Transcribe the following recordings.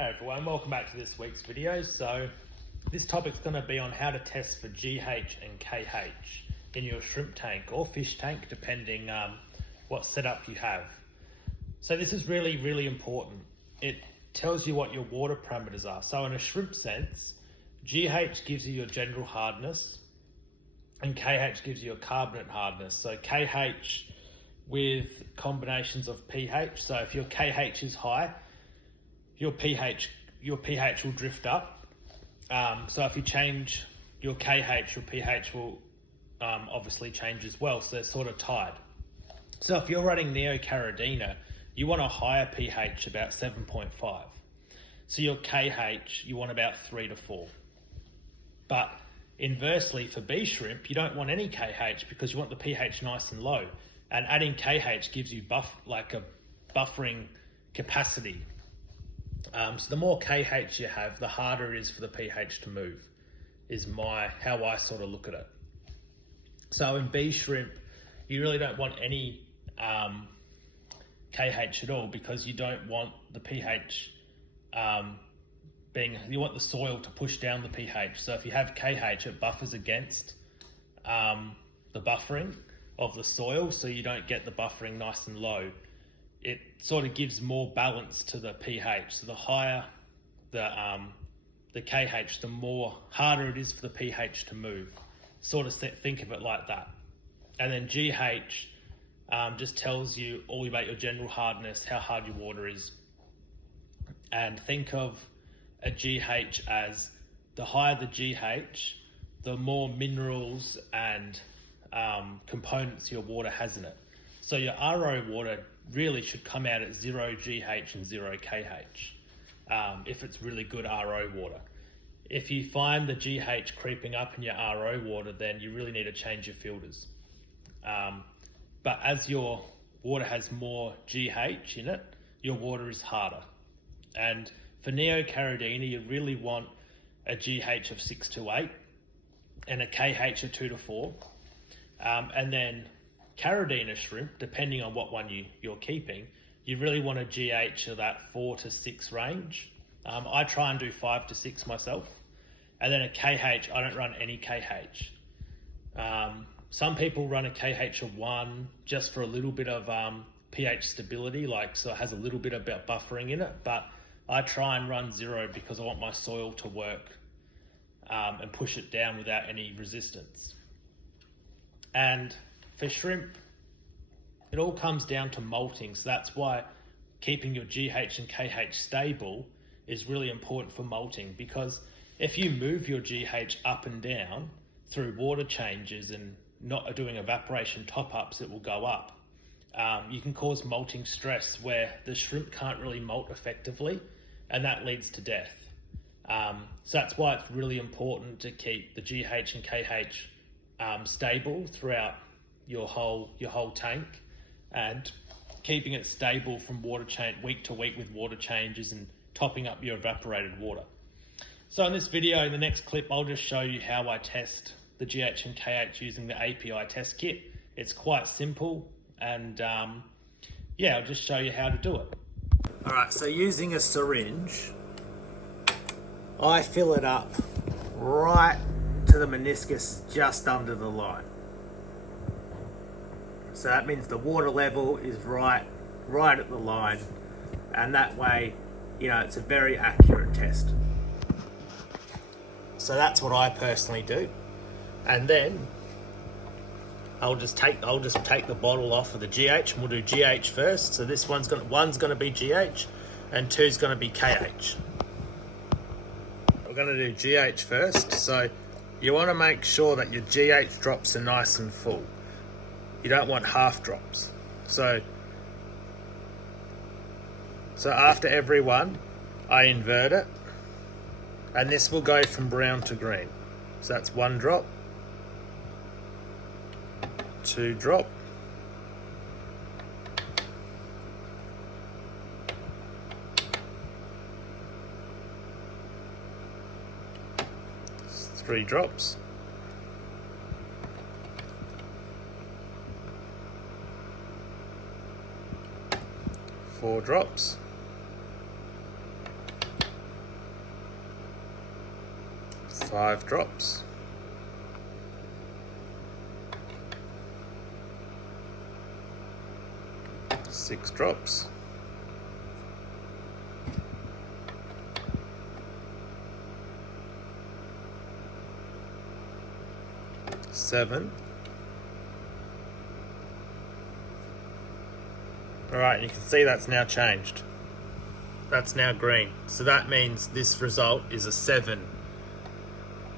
Hey everyone, welcome back to this week's video. So this topic's going to be on how to test for GH and KH in your shrimp tank or fish tank, depending what setup you have. So this is really important. It tells you what your water parameters are. So in a shrimp sense, GH gives you your general hardness and KH gives you your carbonate hardness. So KH with combinations of pH. So if your KH is high, your pH will drift up. So if you change your KH, your pH will obviously change as well. So they're sort of tied. So if you're running Neocaridina, you want a higher pH, about 7.5. So your KH, you want about 3 to 4. But inversely, for B shrimp, you don't want any KH because you want the pH nice and low. And adding KH gives you a buffering capacity. So the more KH you have, the harder it is for the pH to move, is how I sort of look at it. So in B shrimp, you really don't want any KH at all because you don't want the pH you want the soil to push down the pH. So if you have KH, it buffers against the buffering of the soil, so you don't get the buffering nice and low. It sort of gives more balance to the pH. So the higher the KH, the more harder it is for the pH to move. Sort of think of it like that. And then GH just tells you all about your general hardness, how hard your water is. And think of a GH as the higher the GH, the more minerals and components your water has in it. So your RO water really should come out at 0 GH and 0 KH if it's really good RO water. If you find the GH creeping up in your RO water, then you really need to change your filters. But as your water has more GH in it, your water is harder. And for Neocaridina, you really want a GH of 6 to 8 and a KH of 2 to 4. And then Caridina shrimp, depending on what one you're keeping, you really want a GH of that 4 to 6 range. I try and do 5 to 6 myself. And then a KH, I don't run any KH. Some people run a KH of 1 just for a little bit of pH stability, so it has a little bit of buffering in it, but I try and run 0 because I want my soil to work and push it down without any resistance. And for shrimp, it all comes down to molting. So that's why keeping your GH and KH stable is really important for molting, because if you move your GH up and down through water changes and not doing evaporation top-ups, it will go up. You can cause molting stress where the shrimp can't really molt effectively, and that leads to death. So that's why it's really important to keep the GH and KH stable throughout your whole tank, and keeping it stable from week to week with water changes and topping up your evaporated water. So in this video, in the next clip, I'll just show you how I test the GH and KH using the API test kit. It's quite simple, and yeah, I'll just show you how to do it. All right, so using a syringe, I fill it up right to the meniscus just under the line. So that means the water level is right at the line, and that way, it's a very accurate test. So that's what I personally do. And then I'll just take the bottle off of the GH, and we'll do GH first. So this one's gonna be GH and 2's gonna be KH. We're gonna do GH first. So you wanna make sure that your GH drops are nice and full. You don't want half drops. So after every one, I invert it, and this will go from brown to green. So that's 1 drop, 2 drop, 3 drops, 4 drops, 5 drops. 6 drops. 7. Alright, you can see that's now changed. That's now green. So that means this result is a 7.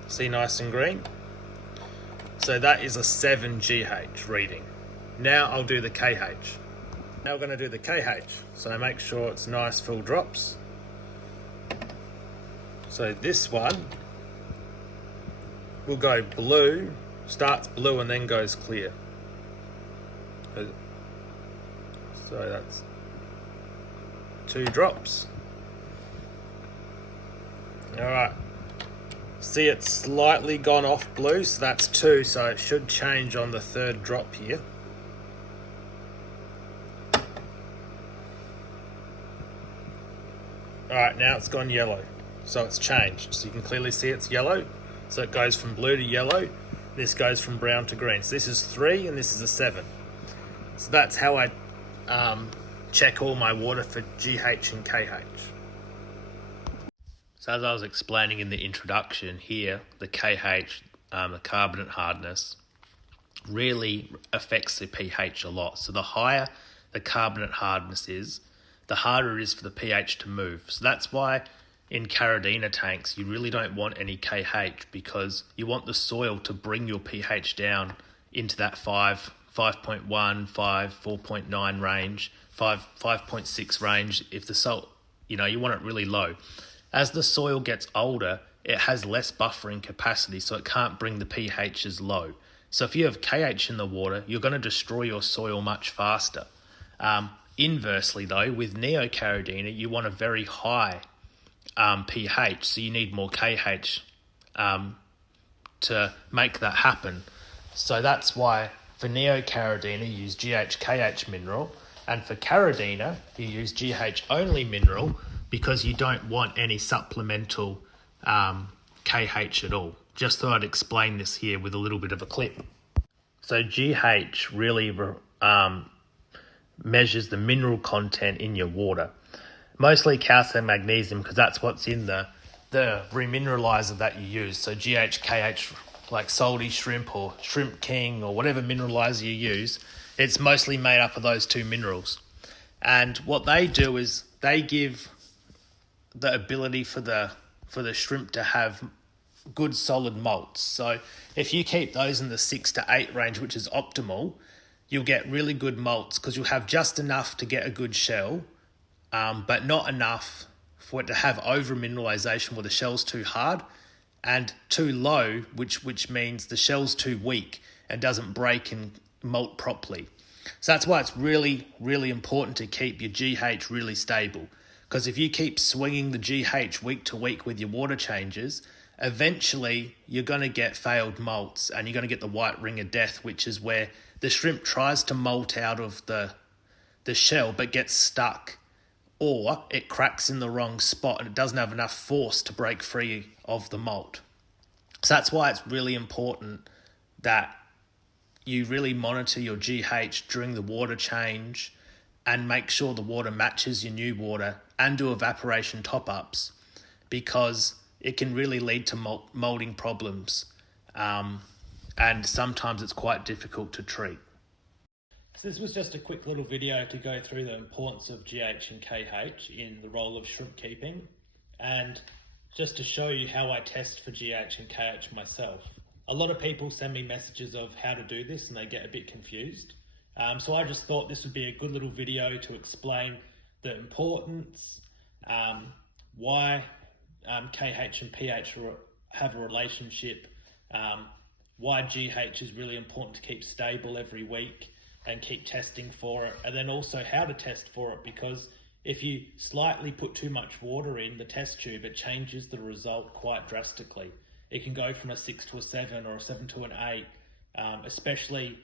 See, nice and green? So that is a 7 GH reading. Now I'll do the KH. Now we're going to do the KH. So make sure it's nice full drops. So this one will go blue, starts blue and then goes clear. So that's 2 drops. Alright. See, it's slightly gone off blue, so that's 2, so it should change on the 3rd drop here. Alright, now it's gone yellow. So it's changed. So you can clearly see it's yellow. So it goes from blue to yellow. This goes from brown to green. So this is 3 and this is a 7. So that's how I check all my water for GH and KH. So as I was explaining in the introduction here, the KH, the carbonate hardness, really affects the pH a lot. So the higher the carbonate hardness is, the harder it is for the pH to move. So that's why in Caridina tanks, you really don't want any KH, because you want the soil to bring your pH down into that 5.1, 5, 4.9 range, 5.6 range. If the salt, you want it really low. As the soil gets older, it has less buffering capacity, so it can't bring the pHs low. So if you have KH in the water, you're going to destroy your soil much faster. Inversely though, with Neocaridina, you want a very high pH, so you need more KH to make that happen. So that's why for Neocaridina you use GH-KH mineral, and for Caridina you use GH only mineral, because you don't want any supplemental KH at all. Just thought I'd explain this here with a little bit of a clip. So GH really measures the mineral content in your water. Mostly calcium, magnesium, because that's what's in the remineralizer that you use. So GH, KH, like salty shrimp or shrimp king or whatever mineralizer you use, it's mostly made up of those 2 minerals. And what they do is they give the ability for the shrimp to have good solid malts. So if you keep those in the 6 to 8 range, which is optimal, you'll get really good malts, because you'll have just enough to get a good shell, but not enough for it to have over mineralization where the shell's too hard, and too low, which means the shell's too weak and doesn't break and molt properly. So that's why it's really, really important to keep your GH really stable. Because if you keep swinging the GH week to week with your water changes, eventually you're going to get failed molts, and you're going to get the white ring of death, which is where the shrimp tries to molt out of the shell but gets stuck, or it cracks in the wrong spot and it doesn't have enough force to break free of the molt. So that's why it's really important that you really monitor your GH during the water change and make sure the water matches your new water, and do evaporation top-ups, because it can really lead to molding problems, and sometimes it's quite difficult to treat. So this was just a quick little video to go through the importance of GH and KH in the role of shrimp keeping, and just to show you how I test for GH and KH myself. A lot of people send me messages of how to do this and they get a bit confused. So I just thought this would be a good little video to explain the importance, why KH and pH have a relationship, why GH is really important to keep stable every week and keep testing for it, and then also how to test for it, because if you slightly put too much water in the test tube, it changes the result quite drastically. It can go from a 6 to a 7 or a 7 to an 8, especially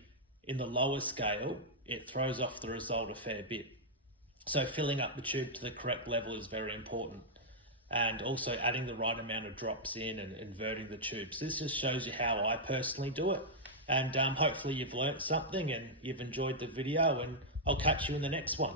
in the lower scale, it throws off the result a fair bit. So filling up the tube to the correct level is very important. and also adding the right amount of drops in and inverting the tubes. This just shows you how I personally do it, and hopefully you've learnt something and you've enjoyed the video, and I'll catch you in the next one.